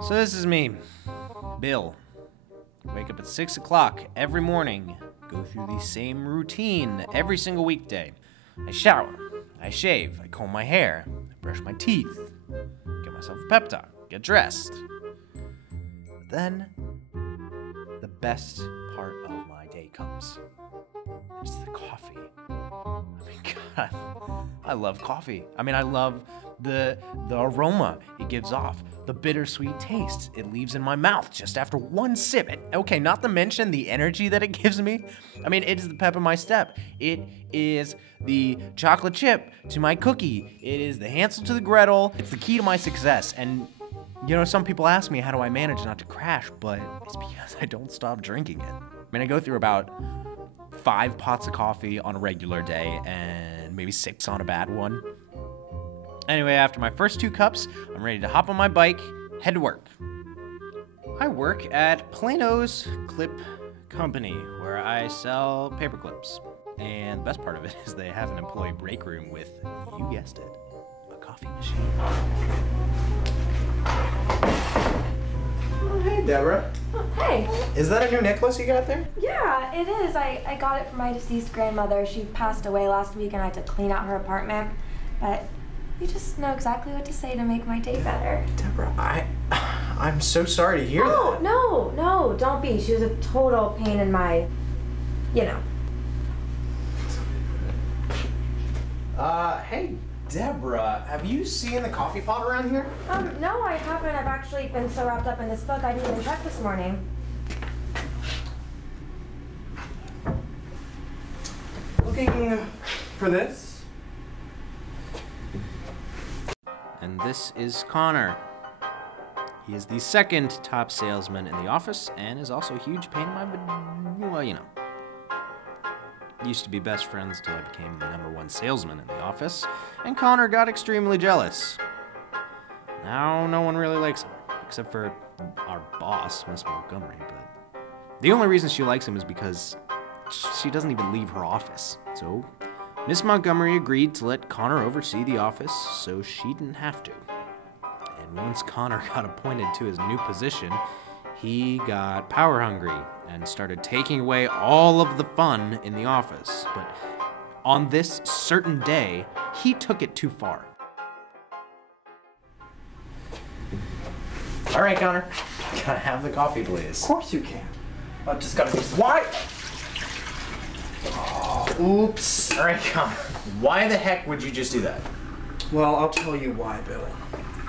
So this is me, Bill. Wake up at 6 o'clock every morning, go through the same routine every single weekday. I shower, I shave, I comb my hair, I brush my teeth, get myself a pep talk, get dressed. Then, the best part of my day comes. It's the coffee. I mean, God, I love coffee. I mean, I love the aroma it gives off, the bittersweet taste it leaves in my mouth just after one sip. And, okay, not to mention the energy that it gives me. I mean, it is the pep in my step. It is the chocolate chip to my cookie. It is the Hansel to the Gretel. It's the key to my success. And you know, some people ask me, how do I manage not to crash? But it's because I don't stop drinking it. I mean, I go through about 5 pots of coffee on a regular day and maybe 6 on a bad one. Anyway, after my first 2 cups, I'm ready to hop on my bike, head to work. I work at Plano's Clip Company, where I sell paper clips. And the best part of it is they have an employee break room with, you guessed it, a coffee machine. Oh, hey, Deborah. Oh, hey. Is that a new necklace you got there? Yeah, it is. I got it from my deceased grandmother. She passed away last week and I had to clean out her apartment. But you just know exactly what to say to make my day better. Deborah, I'm so sorry to hear that. No, don't be. She was a total pain in my, you know. Hey, Deborah, have you seen the coffee pot around here? No, I haven't. I've actually been so wrapped up in this book I didn't even check this morning. Looking for this? And this is Connor. He is the second top salesman in the office and is also a huge pain in my, well, you know. Used to be best friends till I became the #1 salesman in the office, and Connor got extremely jealous. Now no one really likes him, except for our boss, Miss Montgomery, but the only reason she likes him is because she doesn't even leave her office. So Miss Montgomery agreed to let Connor oversee the office so she didn't have to. And once Connor got appointed to his new position, he got power hungry and started taking away all of the fun in the office. But on this certain day, he took it too far. All right, Connor. Can I have the coffee, please? Of course you can. I just gotta do some. Why? Oh, oops. All right, Connor. Why the heck would you just do that? Well, I'll tell you why, Bill.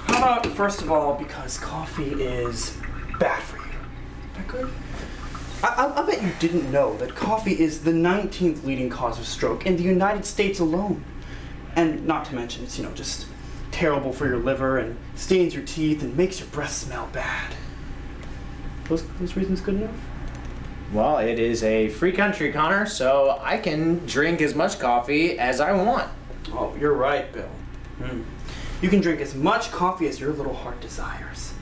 How about, first of all, because coffee is bad for you. Is that good? I bet you didn't know that coffee is the 19th leading cause of stroke in the United States alone. And not to mention, it's, just terrible for your liver and stains your teeth and makes your breath smell bad. Those reasons good enough? Well, it is a free country, Connor, so I can drink as much coffee as I want. Oh, you're right, Bill. You can drink as much coffee as your little heart desires.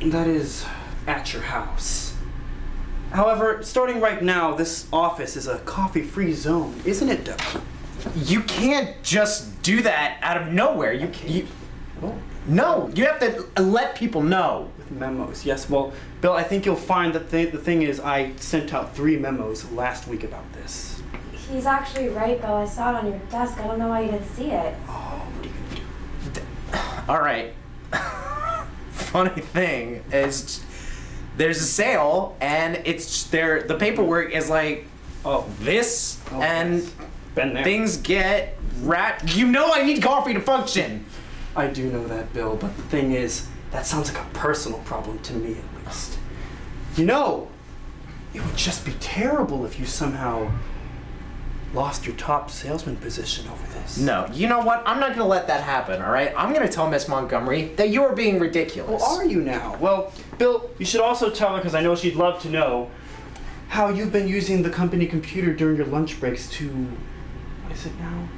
And that is at your house. However, starting right now, this office is a coffee-free zone, isn't it, Deborah? You can't just do that out of nowhere. You can't. Oh. No, you have to let people know. With memos, yes. Well, Bill, I think you'll find that the thing is I sent out 3 memos last week about this. He's actually right, Bill. I saw it on your desk. I don't know why you didn't see it. Oh, what are you gonna do? All right. Funny thing is, there's a sale, and it's there. The paperwork is like, this, and yes. Been there. Things get wrapped. You know I need coffee to function. I do know that, Bill, but the thing is, that sounds like a personal problem to me, at least. It would just be terrible if you somehow lost your top salesman position over this. No, you know what? I'm not gonna let that happen, all right? I'm gonna tell Miss Montgomery that you are being ridiculous. Well, are you now? Well, Bill, you should also tell her, because I know she'd love to know, how you've been using the company computer during your lunch breaks to, what is it now?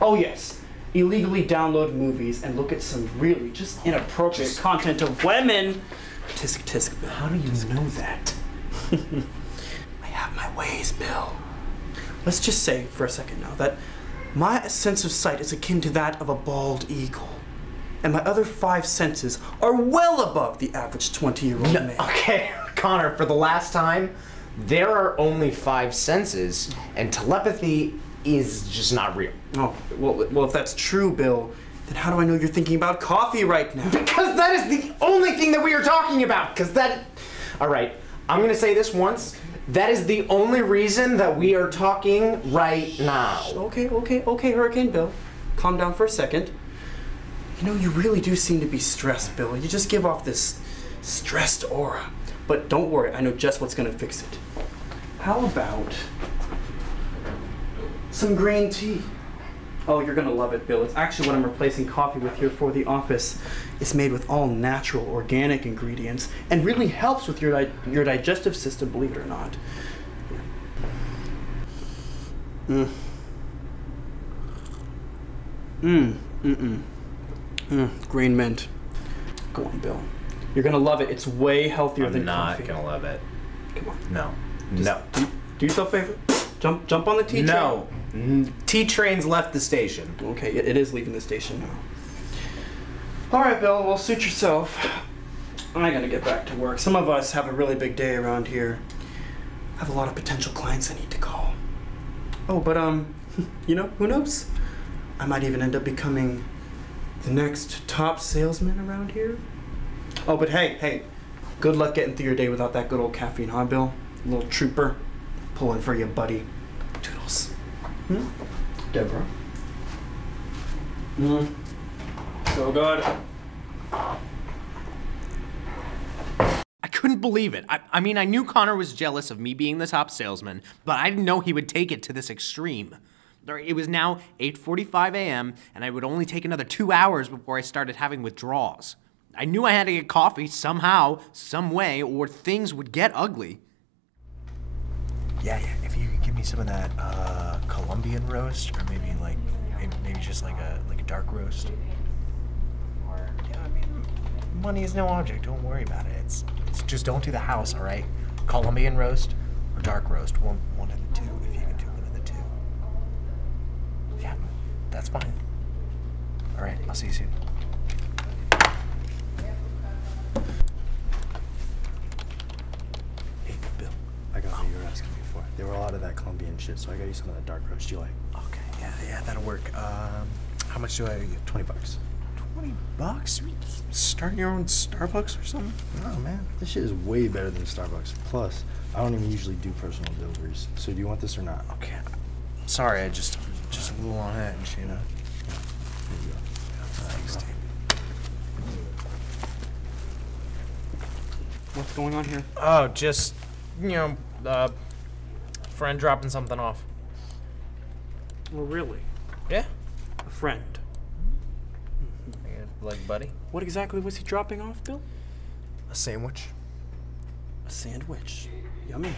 Oh yes, illegally download movies and look at some really just inappropriate content of women. Tisk tisk, Bill. How do you know that? I have my ways, Bill. Let's just say for a second now that my sense of sight is akin to that of a bald eagle. and my other 5 senses are well above the average 20-year-old man. Okay, Connor, for the last time, there are only 5 senses, and telepathy is just not real. Oh, well, if that's true, Bill, then how do I know you're thinking about coffee right now? Because that is the only thing that we are talking about. All right, I'm gonna say this once. That is the only reason that we are talking right now. Okay, Hurricane Bill. Calm down for a second. You know, you really do seem to be stressed, Bill. You just give off this stressed aura. But don't worry, I know just what's gonna fix it. How about some green tea? Oh, you're gonna love it, Bill. It's actually what I'm replacing coffee with here for the office. It's made with all natural, organic ingredients and really helps with your digestive system, believe it or not. Green mint. Go on, Bill. You're gonna love it. It's way healthier than coffee. I'm not gonna love it. Come on. No. Do yourself a favor. Jump on the tea train. No. Tea train's left the station. Okay, it is leaving the station now. All right, Bill. Well, suit yourself. I gotta get back to work. Some of us have a really big day around here. I have a lot of potential clients I need to call. Oh, but you know, who knows? I might even end up becoming the next top salesman around here. Oh, but hey, good luck getting through your day without that good old caffeine, huh, Bill? Little trooper, pulling for you, buddy. Toodles. Deborah. So good. I couldn't believe it. I mean, I knew Connor was jealous of me being the top salesman, but I didn't know he would take it to this extreme. It was now 8:45 a.m., and I would only take another 2 hours before I started having withdrawals. I knew I had to get coffee somehow, some way, or things would get ugly. Yeah, if you could give me some of that Colombian roast, or maybe just like a dark roast. Yeah, I mean, money is no object. Don't worry about it. It's just don't do the house, all right? Colombian roast or dark roast, one of the two. If you can do one of the two. Yeah, that's fine. All right, I'll see you soon. Hey, Bill, I got what you were asking me for. There were a lot of that Colombian shit, so I got you some of that dark roast you like. Okay, yeah, that'll work. How much do I owe you? $20. $20? Starting your own Starbucks or something? No, man. This shit is way better than Starbucks. Plus, I don't even usually do personal deliveries. So do you want this or not? Okay. Sorry, I'm just a little on edge, you know? Here you go. Thanks, dude. What's going on here? Oh, just, friend dropping something off. Oh, really? Yeah? A friend. Like buddy? What exactly was he dropping off, Bill? A sandwich? A sandwich. Yummy.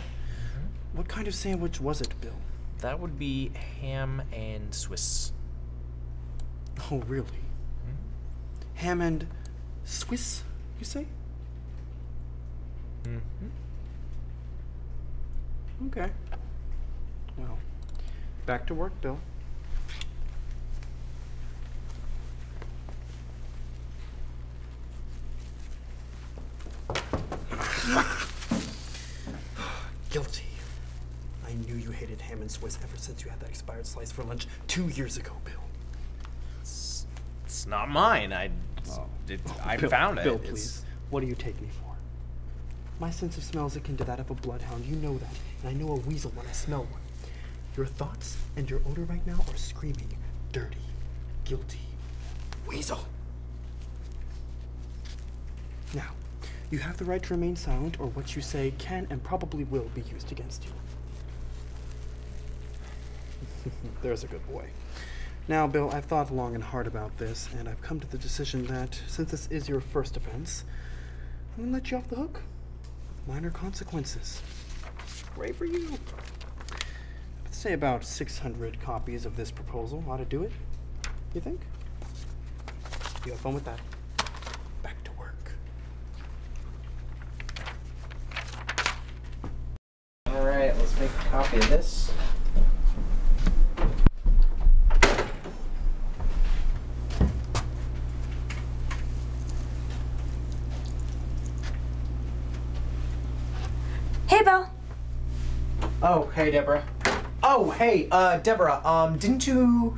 What kind of sandwich was it, Bill? That would be ham and Swiss. Oh, really? Ham and Swiss, you say? Okay. Well, back to work, Bill. Guilty. I knew you hated ham and Swiss ever since you had that expired slice for lunch 2 years ago, Bill. It's not mine. I Bill, found it. Bill, please. What do you take me for? My sense of smell is akin to that of a bloodhound. You know that. And I know a weasel when I smell one. Your thoughts and your odor right now are screaming dirty, guilty, weasel. Now, you have the right to remain silent, or what you say can and probably will be used against you. There's a good boy. Now, Bill, I've thought long and hard about this, and I've come to the decision that since this is your first offense, I'm gonna let you off the hook with minor consequences. Great for you. I'd say about 600 copies of this proposal ought to do it. You think? You have fun with that. Back to work. All right, let's make a copy of this. Oh, hey, Deborah. Oh, hey, Deborah, didn't you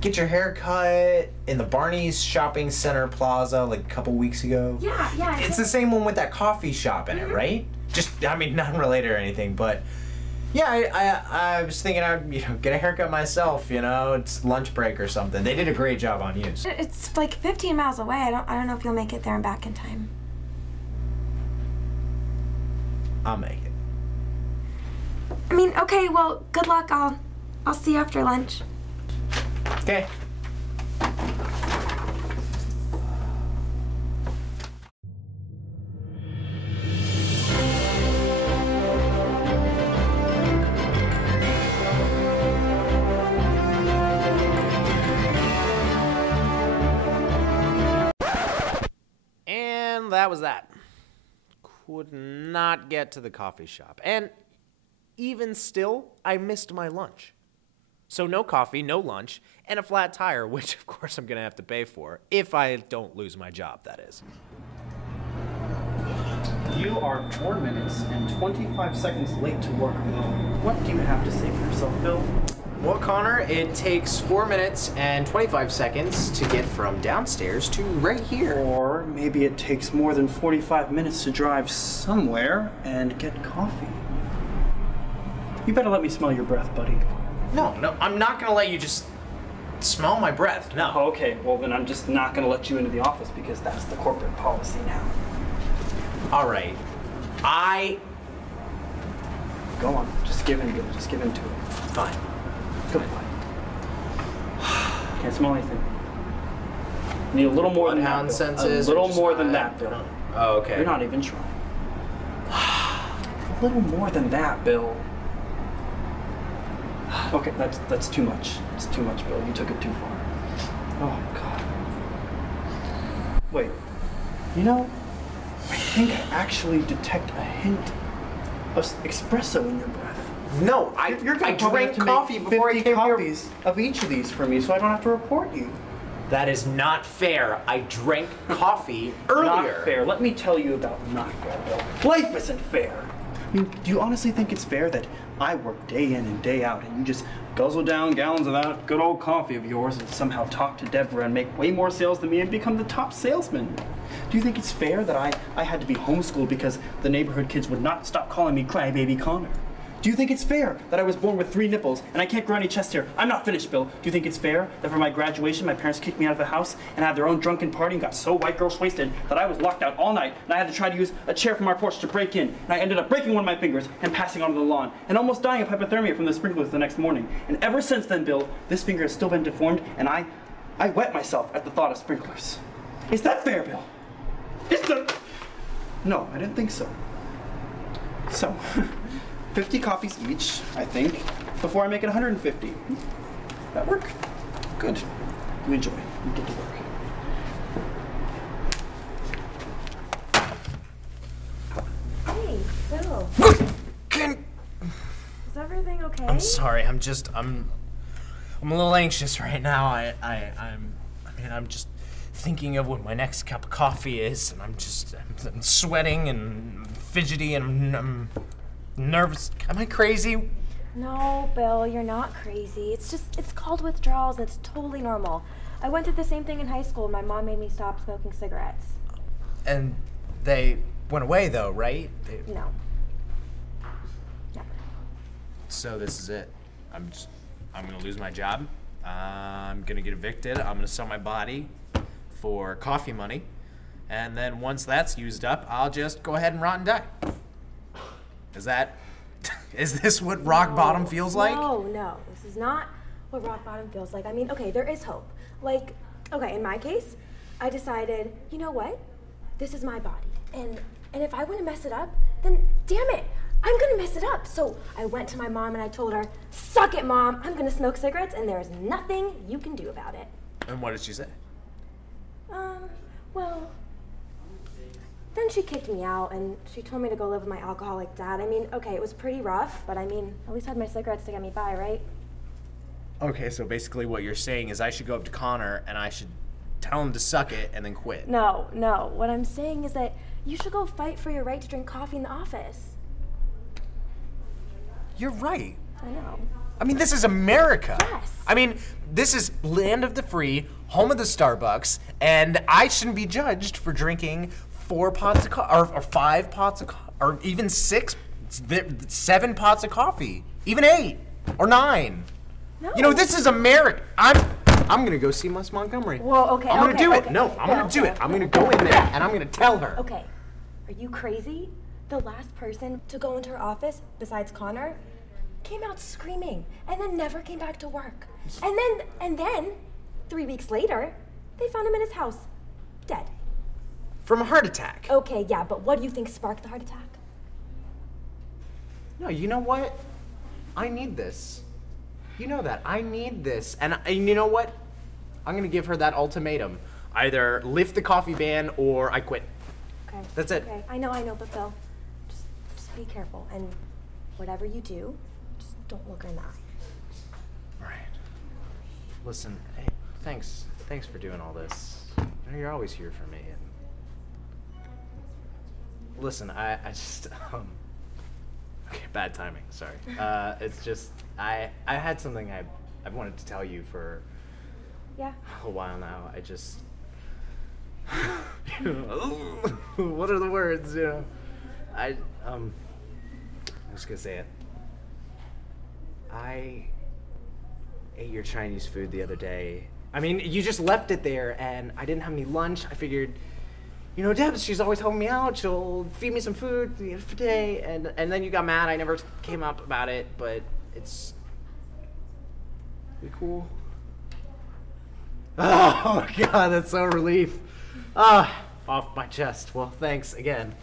get your hair cut in the Barney's Shopping Center Plaza like a couple weeks ago? Yeah. It's the same one with that coffee shop in it, right? Just, I mean, not related or anything, but yeah, I was thinking I'd, get a haircut myself, it's lunch break or something. They did a great job on you. It's like 15 miles away. I don't know if you'll make it there and back in time. I'll make it. I mean, okay, well, good luck. I'll see you after lunch. Okay. And that was that. Could not get to the coffee shop. And even still, I missed my lunch. So no coffee, no lunch, and a flat tire, which of course I'm gonna have to pay for, if I don't lose my job, that is. You are 4 minutes and 25 seconds late to work, Bill. What do you have to say for yourself, Bill? Well, Connor, it takes 4 minutes and 25 seconds to get from downstairs to right here. Or maybe it takes more than 45 minutes to drive somewhere and get coffee. You better let me smell your breath, buddy. No, I'm not gonna let you just smell my breath, no. Okay, well then I'm just not gonna let you into the office because that's the corporate policy now. All right, Go on, just give in to it, just give in to it. Fine. Good boy. Can't smell anything. Need a little more than that, Pound Bill. senses. A little or more just- than that, Bill. Oh, okay. You're not even trying. A little more than that, Bill. Okay, that's too much. It's too much, Bill. You took it too far. Oh, God. Wait. I think I actually detect a hint of espresso in your breath. No, I drank coffee before I came here. copies of each of these for me so I don't have to report you. That is not fair. I drank coffee earlier. Not fair. Let me tell you about not fair, Bill. Life isn't fair. I mean, do you honestly think it's fair that I work day in and day out and you just guzzle down gallons of that good old coffee of yours and somehow talk to Deborah and make way more sales than me and become the top salesman? Do you think it's fair that I had to be homeschooled because the neighborhood kids would not stop calling me Crybaby Connor? Do you think it's fair that I was born with 3 nipples and I can't grow any chest hair? I'm not finished, Bill. Do you think it's fair that for my graduation, my parents kicked me out of the house and had their own drunken party and got so white girl wasted that I was locked out all night and I had to try to use a chair from our porch to break in and I ended up breaking one of my fingers and passing onto the lawn and almost dying of hypothermia from the sprinklers the next morning. And ever since then, Bill, this finger has still been deformed and I wet myself at the thought of sprinklers. Is that fair, Bill? Is that... No, I didn't think so. So... 50 copies each, I think, before I make it 150. That work? Good. You enjoy. You get to work. Hey, Bill. Is everything okay? I'm sorry. I'm a little anxious right now. I'm just thinking of what my next cup of coffee is, and I'm sweating and fidgety and I'm nervous. Am I crazy? No, Bill, you're not crazy. It's called withdrawals and it's totally normal. I went through the same thing in high school and my mom made me stop smoking cigarettes. And they went away though, right? No. Never. So this is it. I'm gonna lose my job. I'm gonna get evicted. I'm gonna sell my body for coffee money. And then once that's used up, I'll just go ahead and rot and die. Is this what rock bottom feels like? No, this is not what rock bottom feels like. I mean, okay, there is hope. Like, okay, in my case, I decided, you know what? This is my body. And if I want to mess it up, then damn it, I'm gonna mess it up. So I went to my mom and I told her, suck it, Mom, I'm gonna smoke cigarettes and there's nothing you can do about it. And what did she say? Well, then she kicked me out and she told me to go live with my alcoholic dad. I mean, okay, it was pretty rough, but I mean, at least I had my cigarettes to get me by, right? Okay, so basically what you're saying is I should go up to Connor and I should tell him to suck it and then quit. No. What I'm saying is that you should go fight for your right to drink coffee in the office. You're right. I know. I mean, this is America. Yes. I mean, this is land of the free, home of the Starbucks, and I shouldn't be judged for drinking 4 pots of coffee, or 5 pots of coffee, or even 6, 7 pots of coffee, even 8 or 9. No. You know, this is America. I'm gonna go see Miss Montgomery. Whoa, okay, I'm gonna okay, do it. okay. No, I'm gonna do it. I'm gonna go in there and I'm gonna tell her. Okay, are you crazy? The last person to go into her office, besides Connor, came out screaming and then never came back to work. And then, 3 weeks later, they found him in his house, dead. From a heart attack. Okay, yeah, but what do you think sparked the heart attack? No, you know what? I need this. You know that. I need this. And you know what? I'm gonna give her that ultimatum. Either lift the coffee ban or I quit. Okay. That's it. Okay, I know, but Bill, just be careful. And whatever you do, just don't look her in the eye. All right. Listen, hey, thanks for doing all this. You know, you're always here for me. And listen, I just okay, bad timing. Sorry. It's just I had something I wanted to tell you for Yeah. a while now. I just you know, what are the words? You know, I'm just gonna say it. I ate your Chinese food the other day. I mean, you just left it there, and I didn't have any lunch. I figured, you know, Debs, she's always helping me out. She'll feed me some food the other day, and then you got mad. I never came up about it, but it's we cool. Oh God, that's so relief. Ah, off my chest. Well, thanks again.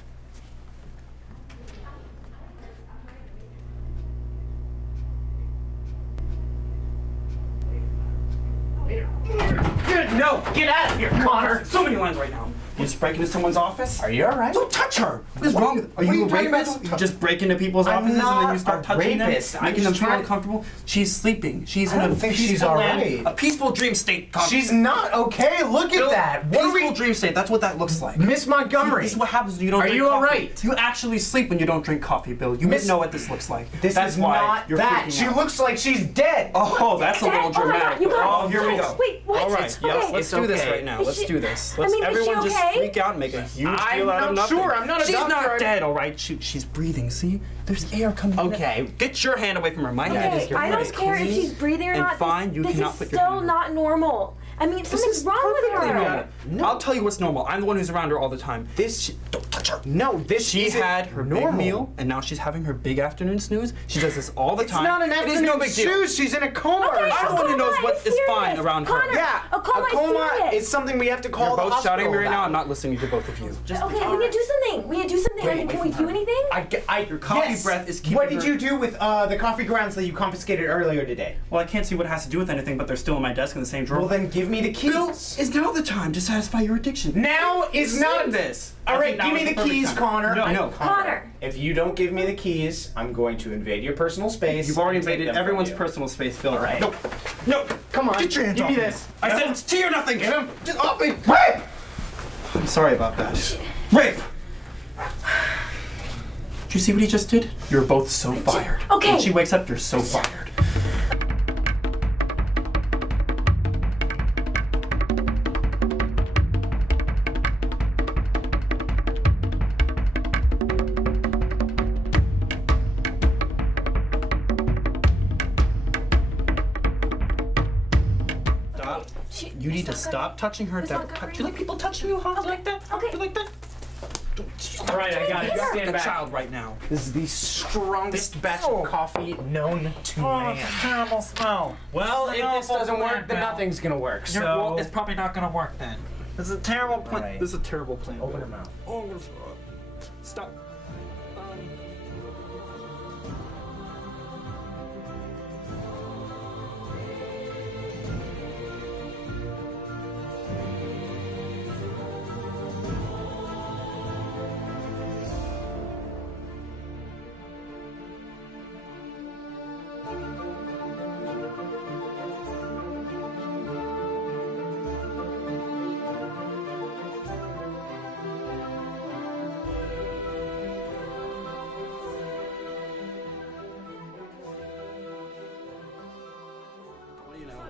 No, get out of here, Connor. So many lines right now. You just break into someone's office? Are you all right? Don't touch her! What is wrong with you? Are what you are a you talking about? rapist? You just break into people's I'm offices and then not you start a touching rapist. them, I'm making them just feel trying- uncomfortable? She's sleeping. She's I in don't a think she's peaceful all land, right. a peaceful dream state. She's not okay. Look at that. What are Peaceful we? dream state. That's what that looks like. Miss Montgomery. This is what happens when you don't Are drink you all coffee. right? You actually sleep when you don't drink coffee, Bill. You Miss- know what this looks like. This That's is why not you're that. freaking She out. looks like she's dead. Oh, that's a Dead? little Oh my God, dramatic. you guys- Oh, here we go. Wait, what? All right, It's yes, okay. let's do this okay. right now. Is Let's she- do this. I Let's mean, is she everyone just okay? freak out and make a huge I'm deal out not of nothing. sure. I'm not a She's doctor. not dead, all right? She's breathing. See? There's air coming in. Okay. Get your hand away from her. My hand is Okay, I don't care if clean she's breathing or and not. fine. You this cannot is put your hand still in her. not normal. I mean, something's wrong with Perfectly her. normal. I'll tell you what's normal. I'm the one who's around her all the time. Don't touch her. No, this She isn't had her normal. big meal, and now she's having her big afternoon snooze. She does this all the It's time. not an It is afternoon no big deal. snooze. She's in a coma. Okay, or a I'm the one who coma knows what is is fine serious. around her. Connor, Yeah, a coma is serious. is something we have to call You're the both hospital shouting at me right now. about. I'm not listening to both of you. Just Okay, we need to do something. We need to do something. I mean, can we do anything? your coffee Yes. breath is keeping What did her- you do with the coffee grounds that you confiscated earlier today? Well, I can't see what it has to do with anything, but they're still in my desk in the same drawer. Well, then give me the keys. Bill, is now the time to satisfy your addiction. Now is not Sing this. All I right, think now give me is the perfect keys, time. Connor. No. Connor. If you don't give me the keys, I'm going to invade your personal space. You've already and take invaded them from everyone's you. personal space, Bill. All right. No, Come on. Get your hands give off me me. this. I said it's tea or nothing. Get him. Just off me. Rape! I'm sorry about that. Rape. Do you see what he just did? You're both so fired. Okay. When she wakes up, you're so fired. Stop. You need to stop touching her. Miss Montgomery? Do you like people touching you, huh? Do you like that? Okay. Do you like that? All right, I got it. Peter. Stand The back. child right now. This is the strongest batch of coffee known to man. terrible smell. Well, if this doesn't work, then nothing's gonna work. So, Well, it's probably not gonna work then. This is a terrible plan. Alright. This is a terrible plan. open her mouth. Oh, I'm gonna stop.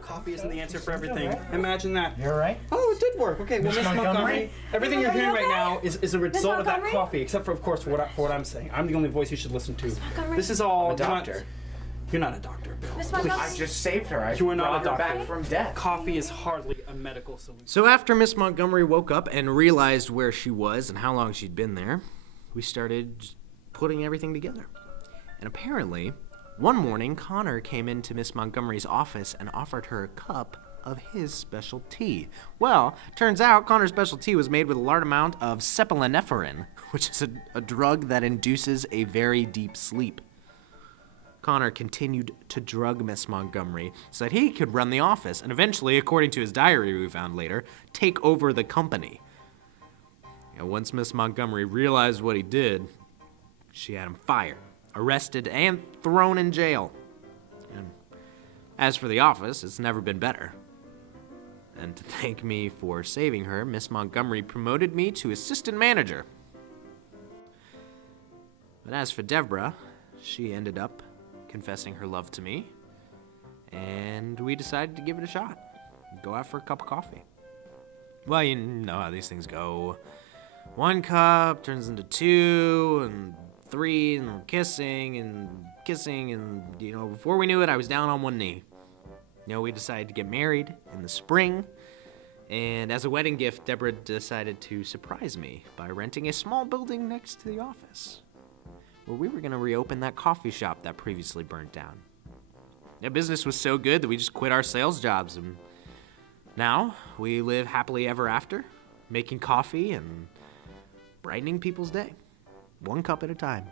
Coffee isn't the answer for everything. Imagine that. You're right. Oh, it did work. Okay, well, Miss Montgomery, everything you're hearing right now is a result of that Montgomery? coffee, except for, of course, for what I'm saying. I'm the only voice you should listen to. Montgomery? This is all. I'm a doctor. You're not a doctor, Bill. Miss Montgomery? I just saved her. I You are not brought a her doctor. back from death. Coffee is hardly a medical solution. So after Miss Montgomery woke up and realized where she was and how long she'd been there, we started just putting everything together. And apparently, one morning, Connor came into Miss Montgomery's office and offered her a cup of his special tea. Well, turns out Connor's special tea was made with a large amount of cephaliniferin, which is a drug that induces a very deep sleep. Connor continued to drug Miss Montgomery so that he could run the office and eventually, according to his diary we found later, take over the company. And once Miss Montgomery realized what he did, she had him fired, arrested, and thrown in jail. And as for the office, it's never been better. And to thank me for saving her, Miss Montgomery promoted me to assistant manager. But as for Deborah, she ended up confessing her love to me, and we decided to give it a shot. Go out for a cup of coffee. Well, you know how these things go. 1 cup turns into 2, and 3, and we're kissing, and you know, before we knew it, I was down on one knee. You know, we decided to get married in the spring, and as a wedding gift, Deborah decided to surprise me by renting a small building next to the office, where we were going to reopen that coffee shop that previously burnt down. The business was so good that we just quit our sales jobs, and now we live happily ever after, making coffee and brightening people's day, 1 cup at a time.